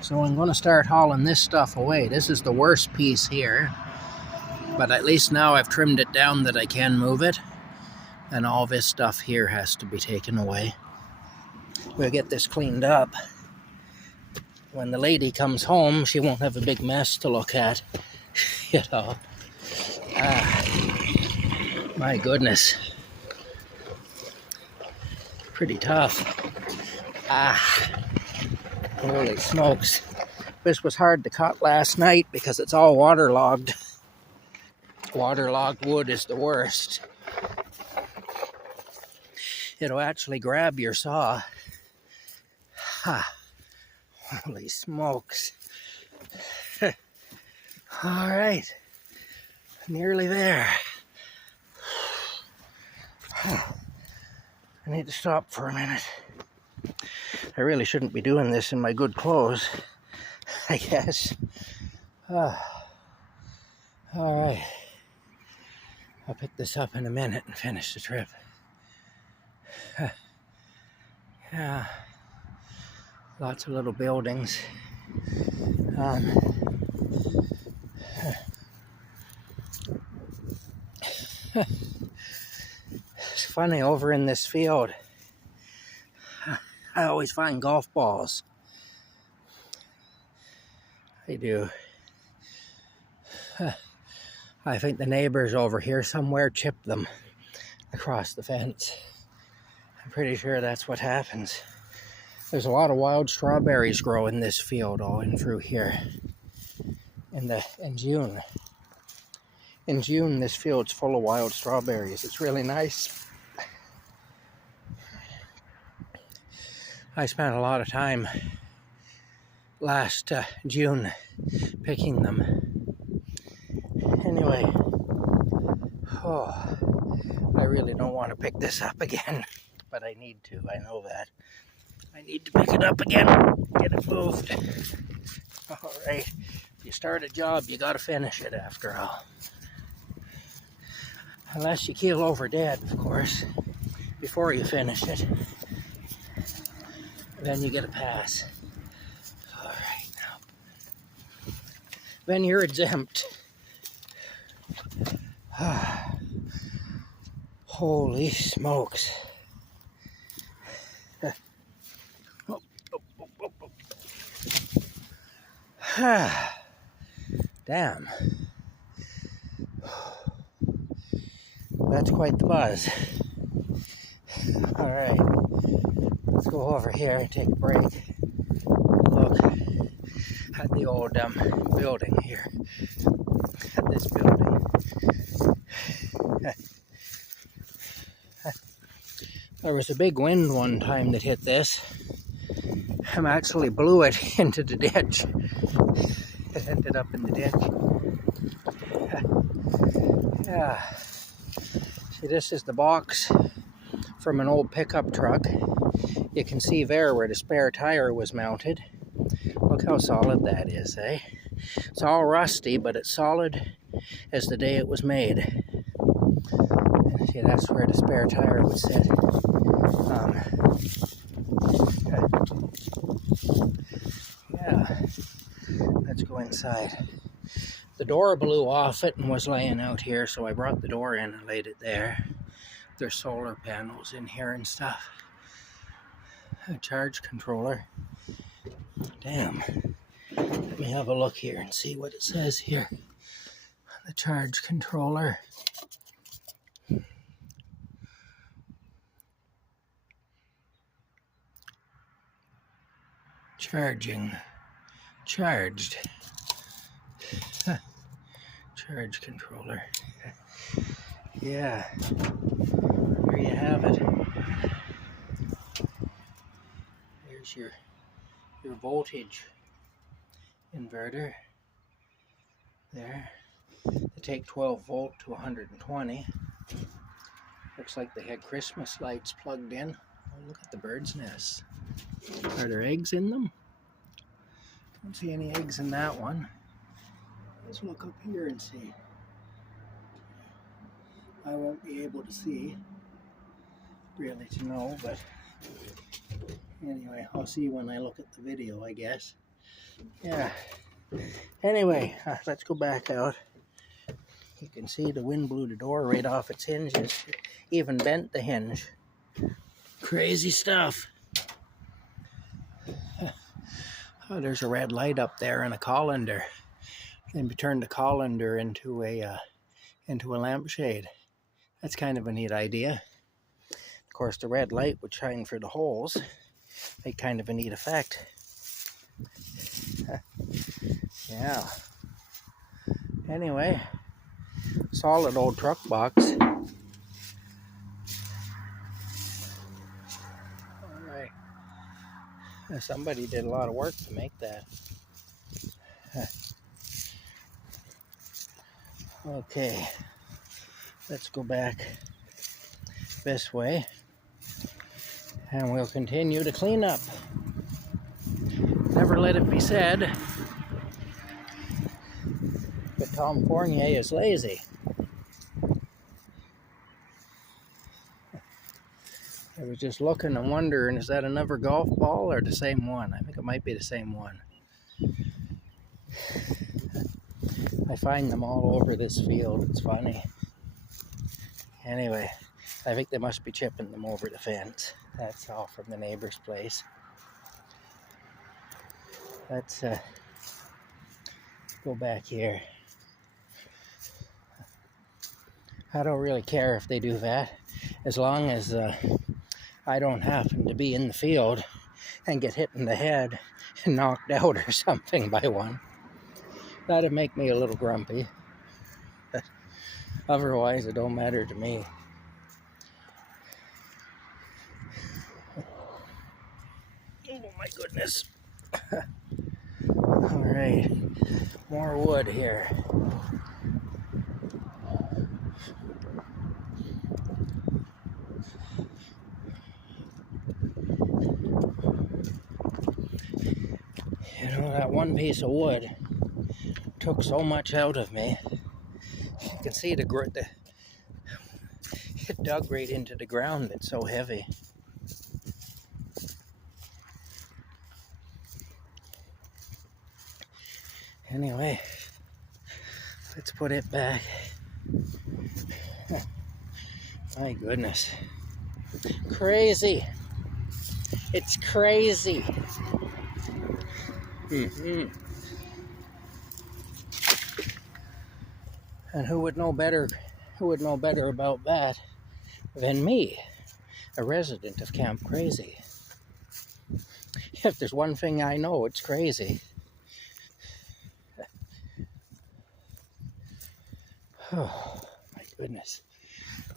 So I'm going to start hauling this stuff away. This is the worst piece here, but at least now I've trimmed it down that I can move it, and all this stuff here has to be taken away. We'll get this cleaned up. When the lady comes home, she won't have a big mess to look at, you know. My goodness. Pretty tough. Holy smokes. This was hard to cut last night because it's all waterlogged. Waterlogged wood is the worst. It'll actually grab your saw. Holy smokes. All right. Nearly there. I need to stop for a minute. I really shouldn't be doing this in my good clothes, I guess. All right. I'll pick this up in a minute and finish the trip. Yeah. Lots of little buildings. It's funny, over in this field, I always find golf balls. I do. I think the neighbors over here somewhere chipped them across the fence. I'm pretty sure that's what happens. There's a lot of wild strawberries grow in this field all in through here in June. In June, this field's full of wild strawberries. It's really nice. I spent a lot of time last June picking them. Anyway, I really don't want to pick this up again, but I need to. I know that. I need to pick it up again, get it moved. All right, if you start a job, you got to finish it after all. Unless you keel over dead, of course, before you finish it. Then you get a pass. All right, now. Then you're exempt. Holy smokes. Damn. That's quite the buzz. All right. Let's go over here and take a break. Look at the old building here. At this building. There was a big wind one time that hit this. Actually blew it into the ditch. It ended up in the ditch. Yeah. See, this is the box from an old pickup truck. You can see there where the spare tire was mounted. Look how solid that is, eh? It's all rusty, but it's solid as the day it was made. And see, that's where the spare tire would sit. Yeah, let's go inside. The door blew off it and was laying out here, so I brought the door in and laid it there. There's solar panels in here and stuff. A charge controller. Damn. Let me have a look here and see what it says here. The charge controller. Charging. Charged. Charge controller. Yeah. There you have it. There's your voltage inverter. There. They take 12 volt to 120. Looks like they had Christmas lights plugged in. Oh, look at the bird's nests. Are there eggs in them? Don't see any eggs in that one. Let's look up here and see. I won't be able to see, really, to know, but anyway, I'll see when I look at the video, I guess. Yeah. Anyway, let's go back out. You can see the wind blew the door right off its hinges. Even bent the hinge. Crazy stuff. Oh, there's a red light up there and a colander. Then we turned the colander into a lampshade. That's kind of a neat idea. Of course, the red light would shine through the holes. Make kind of a neat effect. Yeah. Anyway, solid old truck box. Alright. Somebody did a lot of work to make that. Okay. Let's go back this way. And we'll continue to clean up. Never let it be said that Tom Fournier is lazy. I was just looking and wondering, is that another golf ball or the same one? I think it might be the same one. I find them all over this field. It's funny. Anyway, I think they must be chipping them over the fence. That's all from the neighbor's place. Let's go back here. I don't really care if they do that, as long as I don't happen to be in the field and get hit in the head and knocked out or something by one. That'd make me a little grumpy. But otherwise, it don't matter to me. Oh my goodness. All right, more wood here. You know, that one piece of wood took so much out of me. You can see it dug right into the ground. It's so heavy. Anyway, let's put it back. My goodness. Crazy. It's crazy. And who would know better about that than me, a resident of Camp Crazy? If there's one thing I know, it's crazy. Oh, my goodness.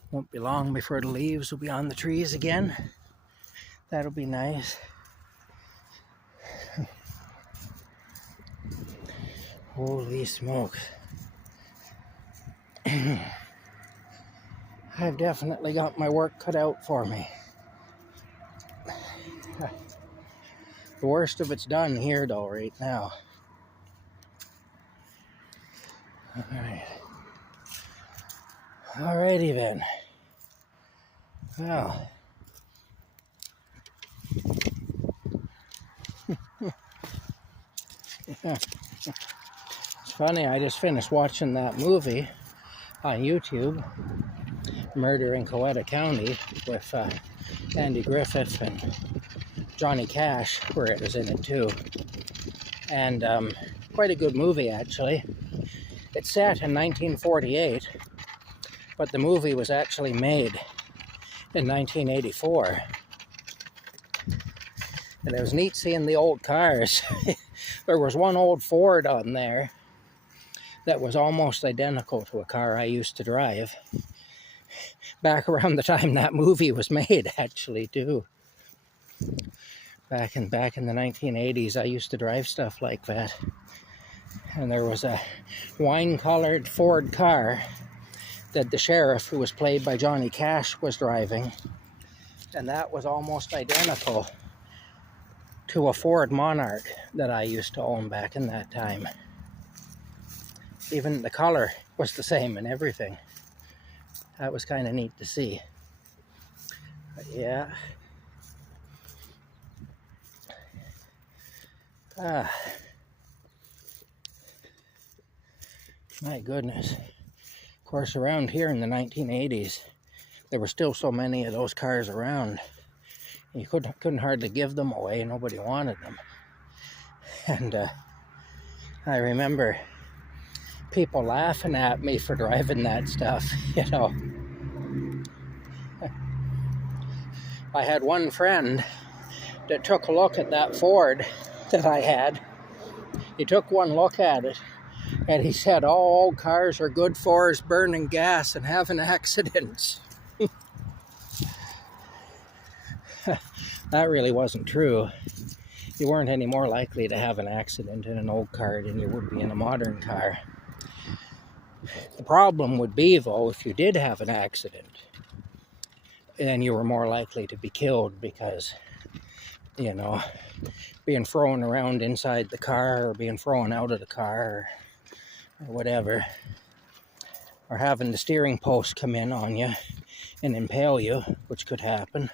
Won't be long before the leaves will be on the trees again. That'll be nice. Holy smoke. I've definitely got my work cut out for me. The worst of it's done here though right now. Alrighty then. Well. Yeah. It's funny, I just finished watching that movie on YouTube, Murder in Coweta County, with Andy Griffith and Johnny Cash, where it was in it too. And quite a good movie actually. It's set in 1948, but the movie was actually made in 1984. And it was neat seeing the old cars. There was one old Ford on there that was almost identical to a car I used to drive. Back around the time that movie was made, actually, too. Back in the 1980s, I used to drive stuff like that. And there was a wine-colored Ford car that the sheriff, who was played by Johnny Cash, was driving. And that was almost identical to a Ford Monarch that I used to own back in that time. Even the color was the same and everything. That was kind of neat to see. But yeah. My goodness. Of course, around here in the 1980s, there were still so many of those cars around. You couldn't hardly give them away. Nobody wanted them. And I remember people laughing at me for driving that stuff, you know. I had one friend that took a look at that Ford that I had. He took one look at it, and he said, "Oh, all cars are good for is burning gas and having accidents." That really wasn't true. You weren't any more likely to have an accident in an old car than you would be in a modern car. The problem would be, though, if you did have an accident, then you were more likely to be killed because, you know, being thrown around inside the car or being thrown out of the car or whatever, or having the steering post come in on you and impale you, which could happen.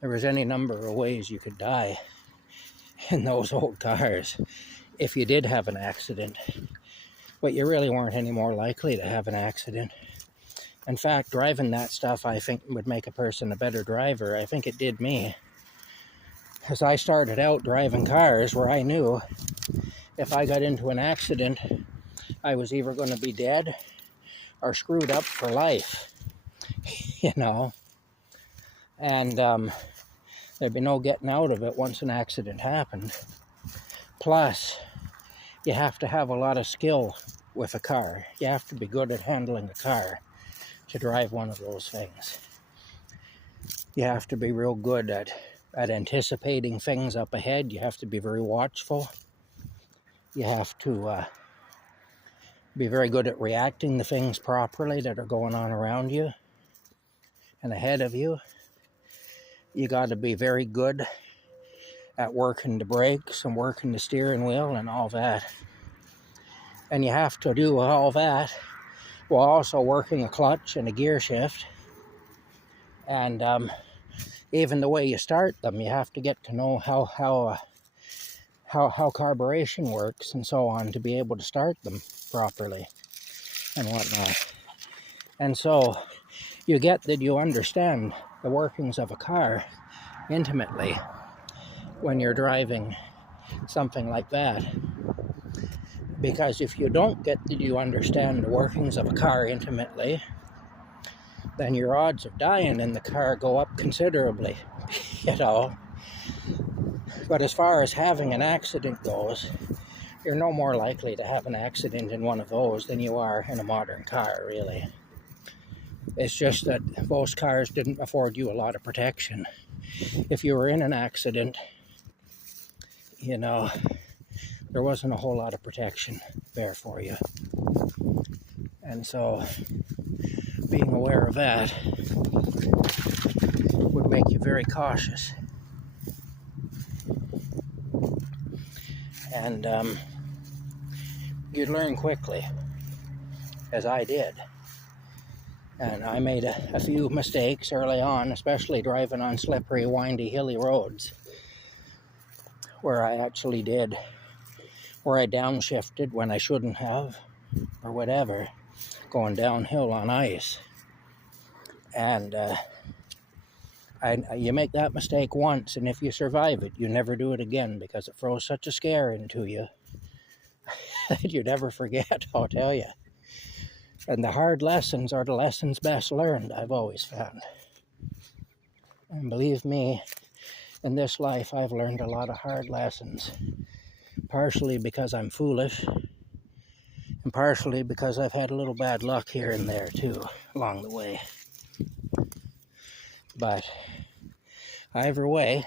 There was any number of ways you could die in those old cars if you did have an accident, but you really weren't any more likely to have an accident. In fact, driving that stuff, I think, would make a person a better driver. I think it did me, because I started out driving cars where I knew if I got into an accident, I was either going to be dead or screwed up for life, you know, and there'd be no getting out of it once an accident happened. Plus, you have to have a lot of skill with a car. You have to be good at handling a car to drive one of those things. You have to be real good at anticipating things up ahead. You have to be very watchful. You have to be very good at reacting to things properly that are going on around you and ahead of you. You got to be very good at working the brakes and working the steering wheel and all that. And you have to do all that while also working a clutch and a gear shift. And even the way you start them, you have to get to know how carburation works and so on to be able to start them properly and whatnot. And so you get that you understand the workings of a car intimately when you're driving something like that. Because if you don't get that you understand the workings of a car intimately, then your odds of dying in the car go up considerably, you know. But as far as having an accident goes, you're no more likely to have an accident in one of those than you are in a modern car, really. It's just that most cars didn't afford you a lot of protection. If you were in an accident, you know, there wasn't a whole lot of protection there for you. And so being aware of that would make you very cautious. And you'd learn quickly, as I did. And I made a few mistakes early on, especially driving on slippery, windy, hilly roads, where I downshifted when I shouldn't have, or whatever, going downhill on ice. And you make that mistake once, and if you survive it, you never do it again, because it throws such a scare into you that you never forget, I'll tell you. And the hard lessons are the lessons best learned, I've always found. And believe me, in this life, I've learned a lot of hard lessons. Partially because I'm foolish, and partially because I've had a little bad luck here and there, too, along the way. But either way,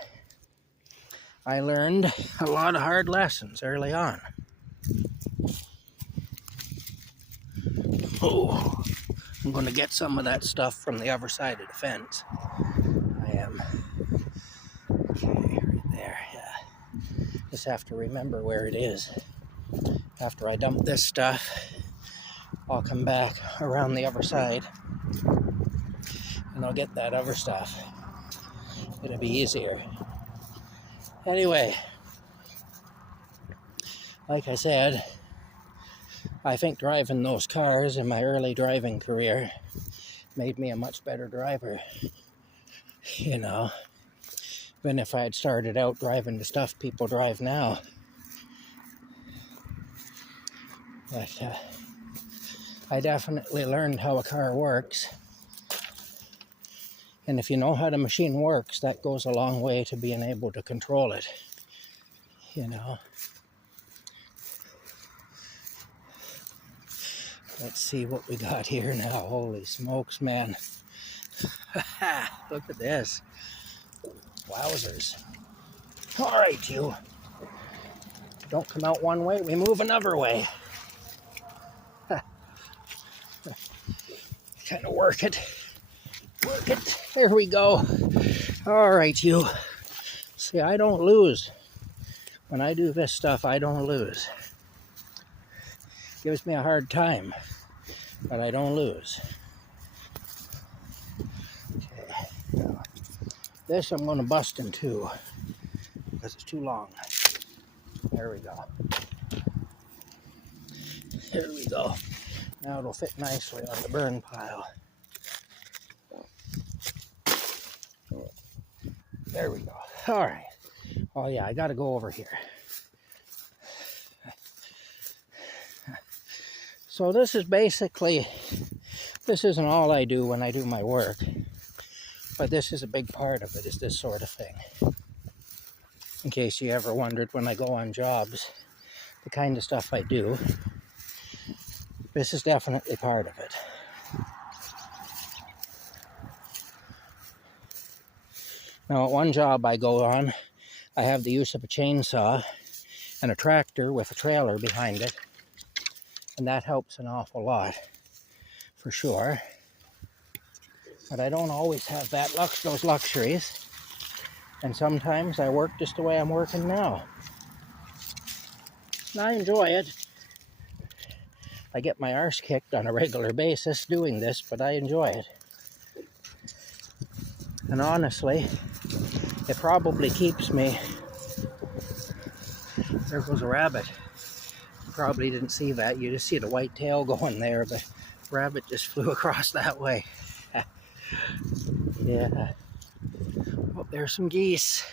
I learned a lot of hard lessons early on. Oh, I'm going to get some of that stuff from the other side of the fence. I am. Okay, right there, yeah. Just have to remember where it is. After I dump this stuff, I'll come back around the other side and I'll get that other stuff. It'll be easier. Anyway, like I said, I think driving those cars in my early driving career made me a much better driver, you know, than if I had started out driving the stuff people drive now. But I definitely learned how a car works. And if you know how the machine works, that goes a long way to being able to control it, you know. Let's see what we got here now. Holy smokes, man. Look at this. Wowzers. All right, you. Don't come out one way, we move another way. Kind of work it. Work it. There we go. All right, you. See, I don't lose. When I do this stuff, I don't lose. Gives me a hard time, but I don't lose. Okay. Now, this I'm going to bust in two because it's too long. There we go. There we go. Now it'll fit nicely on the burn pile. There we go. All right. Oh yeah, I got to go over here. So this is basically, this isn't all I do when I do my work, but this is a big part of it, is this sort of thing. In case you ever wondered when I go on jobs, the kind of stuff I do, this is definitely part of it. Now at one job I go on, I have the use of a chainsaw and a tractor with a trailer behind it. And that helps an awful lot, for sure. But I don't always have those luxuries. And sometimes I work just the way I'm working now. And I enjoy it. I get my arse kicked on a regular basis doing this, but I enjoy it. And honestly, it probably keeps me... There goes a rabbit. You probably didn't see that. You just see the white tail going there, but the rabbit just flew across that way. Yeah. Oh, there's some geese.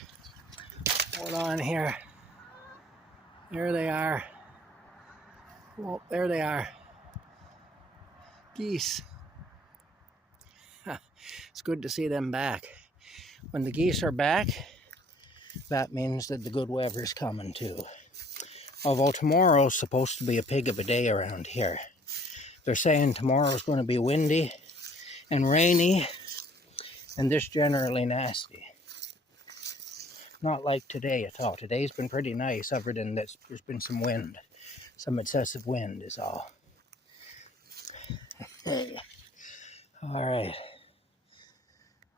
Hold on here. There they are. Oh, there they are. Geese. It's good to see them back. When the geese are back, that means that the good weather's coming too. Although tomorrow's supposed to be a pig of a day around here. They're saying tomorrow's going to be windy and rainy and just generally nasty. Not like today at all. Today's been pretty nice, other than that there's been some wind. Some excessive wind is all. All right.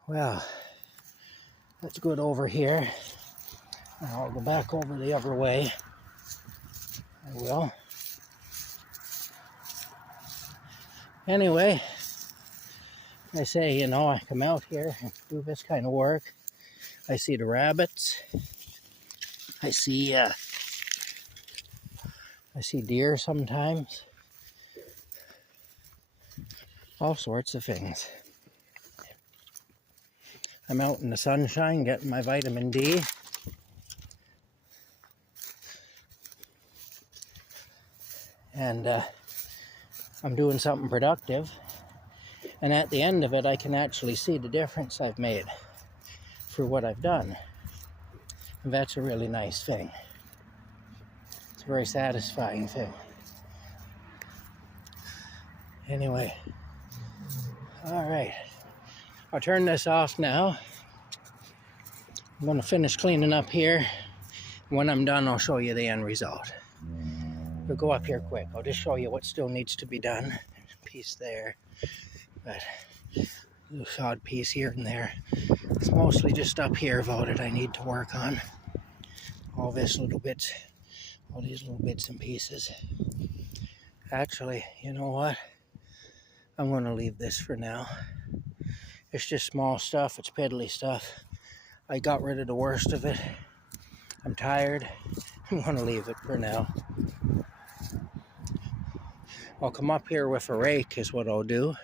Well, let's go over here. I'll go back over the other way. I will. Anyway, I say, you know, I come out here and do this kind of work. I see the rabbits. I see deer sometimes. All sorts of things. I'm out in the sunshine getting my vitamin D. And I'm doing something productive. And at the end of it, I can actually see the difference I've made for what I've done. And that's a really nice thing. It's a very satisfying thing. Anyway, all right. I'll turn this off now. I'm going to finish cleaning up here. When I'm done, I'll show you the end result. We'll go up here quick. I'll just show you what still needs to be done. There's a piece there, but a little odd piece here and there. It's mostly just up here, though, that I need to work on. All these little bits and pieces. Actually, you know what? I'm going to leave this for now. It's just small stuff. It's piddly stuff. I got rid of the worst of it. I'm tired. I'm going to leave it for now. I'll come up here with a rake is what I'll do,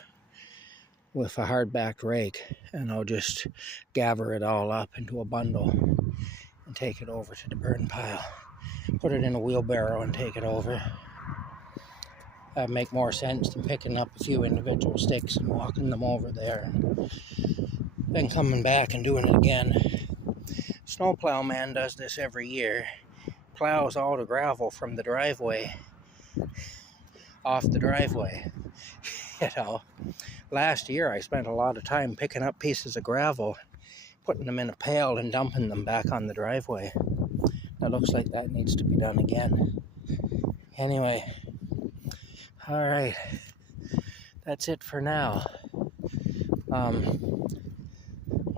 with a hardback rake, and I'll just gather it all up into a bundle and take it over to the burn pile. Put it in a wheelbarrow and take it over. That'd make more sense than picking up a few individual sticks and walking them over there, and then coming back and doing it again. Snowplow man does this every year. Plows all the gravel from the driveway off the driveway. You know, last year I spent a lot of time picking up pieces of gravel, putting them in a pail and dumping them back on the driveway. That looks like that needs to be done again. Anyway, all right, that's it for now.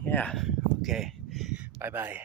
Yeah, okay, bye-bye.